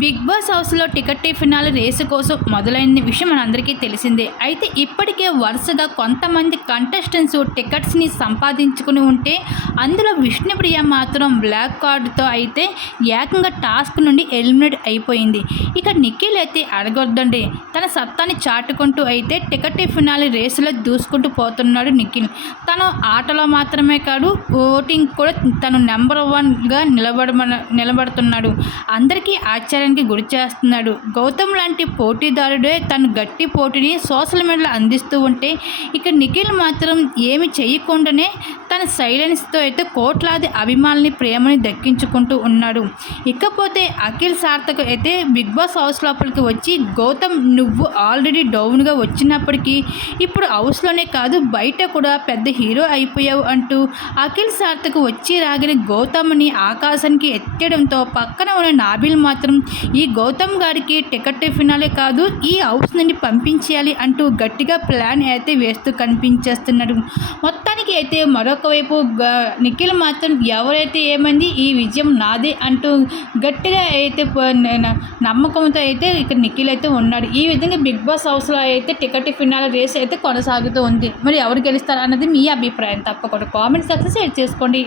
Big boss హౌస్లో ticket finale race కోసం మొదలైన విషయం మనందరికీ తెలిసిందే. అయితే ఇప్పటికే వరుసగా కొంతమంది కంటెస్టెంట్స్ టికెట్స్ని సంపాదించుకుని ఉంటే అందులో విష్ణుప్రియ మాత్రం బ్లాక్ కార్డుతో అయితే ఏకంగా టాస్క్ నుండి ఎలిమినేట్ అయిపోయింది. ఇక నిఖిల్ అయితే అడగొద్దండి, తన సత్తాని చాటుకుంటూ అయితే టికెట్ ఫినాల రేసులో దూసుకుంటూ పోతున్నాడు నిఖిల్. తను ఆటలో మాత్రమే కాదు, ఓటింగ్ కూడా తను నెంబర్ 1గా నిలబడుతున్నాడు. అందరికీ ఆశ్చర్యానికి గురి చేస్తున్నాడు. గౌతమ్ లాంటి పోటీదారుడే తను గట్టి పోటీని సోషల్ మీడియాలో అందిస్తూ ఉంటే ఇక నిఖిల్ మాత్రం ఏమి చేయకుండానే తన సైలెన్స్తో అయితే కోట్లాది అభిమానులని ప్రేమని దక్కించుకుంటూ ఉన్నాడు. ఇకపోతే అఖిల్ సార్థక్ అయితే బిగ్ బాస్ హౌస్ లోపలికి వచ్చి గౌతమ్, నువ్వు ఆల్రెడీ డౌన్గా వచ్చినప్పటికీ ఇప్పుడు హౌస్లోనే కాదు బయట కూడా పెద్ద హీరో అయిపోయావు అంటూ అఖిల్ సార్థక్ వచ్చి రాగిన గౌతమ్ని ఆకాశానికి ఎత్తడంతో పక్కన ఉన్న నాబిల్ మాత్రం ఈ గౌతమ్ గారికి టికెట్ ఫినాలే కాదు ఈ హౌస్ నుండి పంపించేయాలి అంటూ గట్టిగా ప్లాన్ అయితే వేస్తూ కనిపించేస్తున్నాడు. మొత్తానికి అయితే మరొక వైపు నిఖిల్ మాత్రం ఎవరైతే ఏమైంది ఈ విజయం నాదే అంటూ గట్టిగా అయితే నమ్మకంతో అయితే ఇక్కడ నిఖిల్ అయితే ఉన్నాడు. ఈ విధంగా బిగ్ బాస్ హౌస్లో అయితే టికెట్ ఫినాల రేస్ అయితే కొనసాగుతూ ఉంది. మరి ఎవరు గెలుస్తారు అన్నది మీ అభిప్రాయం. తప్పకుండా కామెంట్ సెక్షన్ షేర్ చేసుకోండి.